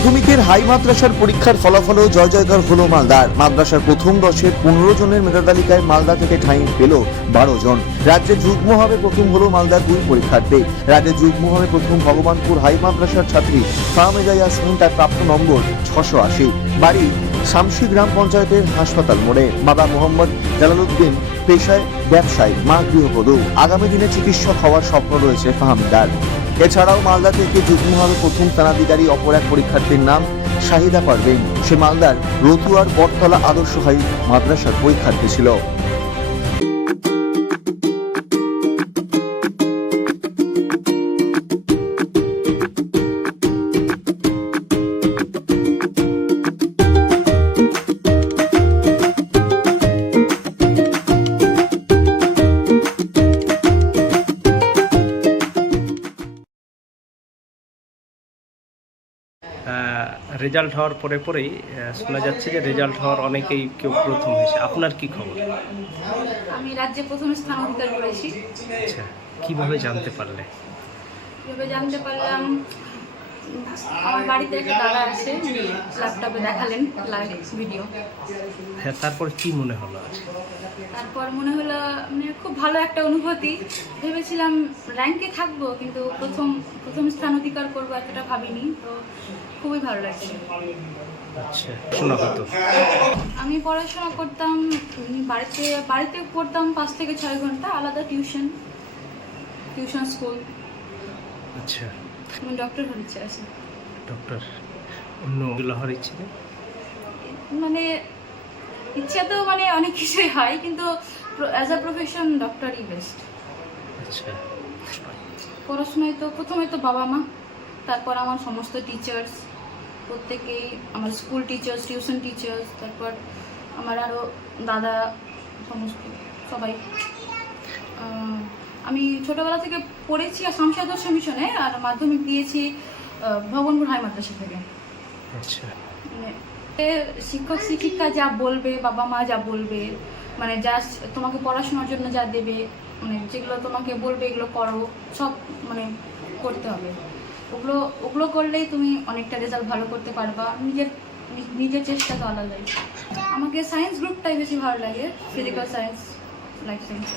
মাধ্যমিকের হাই মাদ্রাসার পরীক্ষার ফলাফলেও জয় জয়কার হলো মালদার। মাদ্রাসার প্রথম দশে পনেরো জনের মেধা তালিকায় মালদা থেকে ঠাঁই পেল বারো জন। রাজ্যে যুগ্ম হবে প্রথম হলো মালদার দুই পরীক্ষার্থী। রাজ্যে যুগ্ম হবে প্রথম ভগবানপুর হাই মাদ্রাসার ছাত্রী ফাহমেজা ইয়াসমিন তার প্রাপ্ত নম্বর ছশো আশি। বাড়ি শামসি গ্রাম পঞ্চায়েতের হাসপাতাল মোড়ে। বাবা মোহাম্মদ জালালউদ্দিন পেশায় ব্যবসায়ী, মা গৃহবধূ। আগামী দিনে চিকিৎসক হওয়ার স্বপ্ন রয়েছে ফাহমিদার। এছাড়াও মালদা থেকে যুগ্মভাবে প্রথম স্থানাধিকারী অপর এক পরীক্ষার্থীর নাম শাহিদা পারবেন সে মালদার রতুয়ার বটতলা আদর্শ হাই মাদ্রাসার পরীক্ষার্থী ছিল। রেজাল্ট হওয়ার পরে পরেই শোনা যাচ্ছে যে রেজাল্ট হওয়ার অনেকেই কেউ প্রথম হয়েছে। আপনার কি খবর? আমি রাজ্যে প্রথম স্থান অধিকার করেছি। আচ্ছা কীভাবে জানতে পারলে? কীভাবে জানতে পারলাম? আমার বাড়িতে একটা দাদা আছে ল্যাপটপে দেখালেন লাইভ ভিডিও হ্যাঁ তারপরে কি মনে হলো তারপর মনে হলো মানে খুব ভালো একটা অনুভূতি। ভেবেছিলাম র্যাঙ্কে থাকব কিন্তু প্রথম প্রথম স্থান অধিকার করব এতটা ভাবিনি তো খুবই ভালো লাগছে। আচ্ছা আমি পড়াশোনা করতাম বাড়িতে বাড়িতে পড়তাম পাঁচ থেকে ছয় ঘণ্টা আলাদা টিউশন টিউশন স্কুল আচ্ছা। ডক্টর হতে ইচ্ছে আছে ডক্টর অন্য হওয়ার ইচ্ছে মানে ইচ্ছা তো মানে অনেক কিছুই হয় কিন্তু অ্যাজ আ প্রফেশন ডক্টরই বেস্ট আচ্ছা। পড়াশোনায় তো প্রথমে তো বাবা মা তারপর আমার সমস্ত টিচার্স প্রত্যেকেই আমার স্কুল টিচার্স টিউশন টিচার্স তারপর আমার আরও দাদা সমস্ত সবাই। আমি ছোটোবেলা থেকে পড়েছি শামসি আদর্শ মিশনে আর মাধ্যমিক দিয়েছি আহ, ভগবানপুর হাই মাদ্রাসা থেকে। আচ্ছা। মানে শিক্ষক শিক্ষিকা যা বলবে বাবা মা যা বলবে মানে যা তোমাকে পড়াশোনার জন্য যা দেবে মানে যেগুলো তোমাকে বলবে এগুলো করো সব মানে করতে হবে। ওগুলো ওগুলো করলেই তুমি অনেকটা রেজাল্ট ভালো করতে পারবা নিজের নিজের চেষ্টা তো আলাদাই আমাকে সায়েন্স গ্রুপটাই বেশি ভালো লাগে ফিজিক্যাল সায়েন্স লাইফ সায়েন্স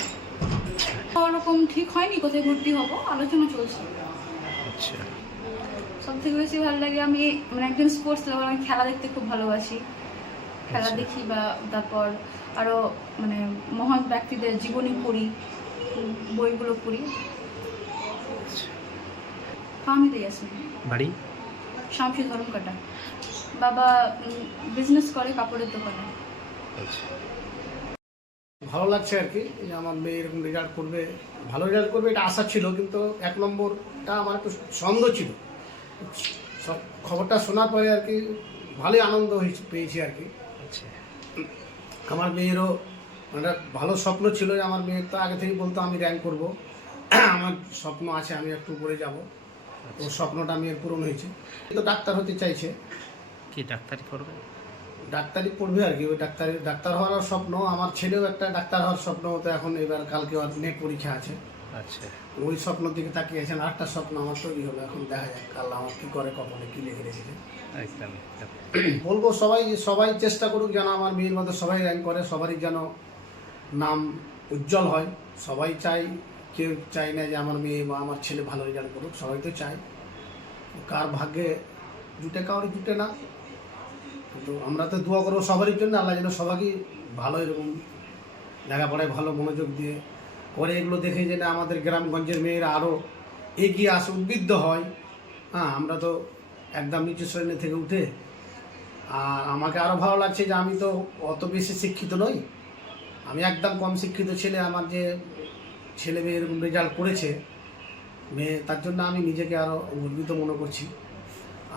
ওরকম ঠিক হয়নি কোথায় ভর্তি হব? আলোচনা চলছে। আচ্ছা। সব থেকে বেশি ভালো লাগে আমি মানে একজন স্পোর্টস লাভার আমি খেলা দেখতে খুব ভালোবাসি। খেলা আচ্ছা। দেখি বা তারপর আরও মানে মহান ব্যক্তিদের জীবনী পড়ি বইগুলো পড়ি। আচ্ছা। ফাহমিদে ইয়াসমিন বাড়ি? শামসি ধরম কাটা। বাবা বিজনেস করে কাপড়ের দোকানে। আচ্ছা। ভালো লাগছে আর কি। যে আমার মেয়ে এরকম রেজাল্ট করবে ভালো রেজাল্ট করবে এটা আশা ছিল কিন্তু এক নম্বরটা আমার একটু সন্দেহ ছিল। সব খবরটা শোনার পরে আর কি ভালোই আনন্দ হয়েছে পেয়েছি আর কি। আচ্ছা। আমার মেয়েরও মানে ভালো স্বপ্ন ছিল যে আমার মেয়ের তো আগে থেকেই বলতো আমি র্যাঙ্ক করব। আমার স্বপ্ন আছে আমি একটু উপরে যাব। ওর স্বপ্নটা মেয়ের পূরণ হয়েছে। তো ডাক্তার হতে চাইছে। কি ডাক্তারি করবে? ডাক্তারি পড়বে আর কি ওই ডাক্তারি ডাক্তার হওয়ার স্বপ্ন আমার ছেলেও একটা ডাক্তার হওয়ার স্বপ্ন তো এখন এবার কালকে নেট পরীক্ষা আছে। আচ্ছা। ওই স্বপ্ন দিকে তাকিয়েছেন আরেকটা স্বপ্ন আমার তৈরি হলো এখন দেখা যাক আল্লাহ আমার কী করে কখনো কী লিখে রেখেছে। বলব সবাই সবাই চেষ্টা করুক যেন আমার মেয়ের মধ্যে সবাই র্যাঙ্ক করে সবারই যেন নাম উজ্জ্বল হয়। সবাই চাই কেউ চাই না যে আমার মেয়ে বা আমার ছেলে ভালো রেজাল্ট করুক সবাই তো চায়। কার ভাগ্যে জুটে কাউরি জুটে না। আমরা তো দোয়া করব সবারই জন্য, আল্লাহ যেন সবাইকে ভালো এরকম লেখাপড়ায় ভালো মনোযোগ দিয়ে পরে এগুলো দেখে যে না আমাদের গ্রামগঞ্জের মেয়েরা আরও এগিয়ে আসে উদ্বুদ্ধ হয়। হ্যাঁ আমরা তো একদম নিচু শ্রেণি থেকে উঠে, আর আমাকে আরও ভালো লাগছে যে আমি তো অত বেশি শিক্ষিত নই। আমি একদম কম শিক্ষিত ছেলে, আমার যে ছেলে মেয়ে এরকম রেজাল্ট করেছে, মেয়ে, তার জন্য আমি নিজেকে আরও গর্বিত মনে করছি।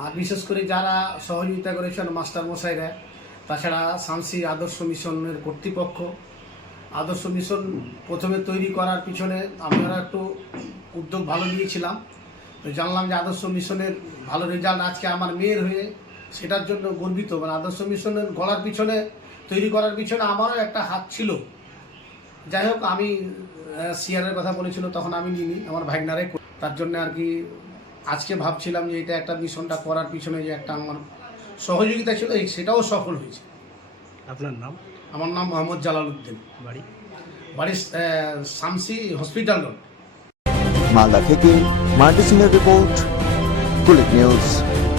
আর বিশেষ করে যারা সহযোগিতা করেছেন মাস্টার মশাইরা, তাছাড়া শামসি আদর্শ মিশনের কর্তৃপক্ষ। আদর্শ মিশন প্রথমে তৈরি করার পিছনে আমরা একটু উদ্যোগ ভালো নিয়েছিলাম। তো জানলাম যে আদর্শ মিশনের ভালো রেজাল্ট আজকে আমার মেয়ের হয়ে সেটার জন্য গর্বিত। মানে আদর্শ মিশনের গলার পিছনে, তৈরি করার পিছনে আমারও একটা হাত ছিল। যাই হোক, আমি সিয়ারের কথা বলেছিল, তখন আমি নিইনি, আমার ভাগনারে তার জন্য আর কি আজকে ভাবছিলাম যে এটা একটা মিশনটা করার পিছনে যে একটা আমার সহযোগিতা ছিল সেটাও সফল হয়েছে। আপনার নাম? আমার নাম মোহাম্মদ জালাল উদ্দিন বাড়ি বাড়ির শামসি হসপিটাল রোড। মালদা থেকে মাল্টি সিংয়ের রিপোর্ট কুলিক নিউজ।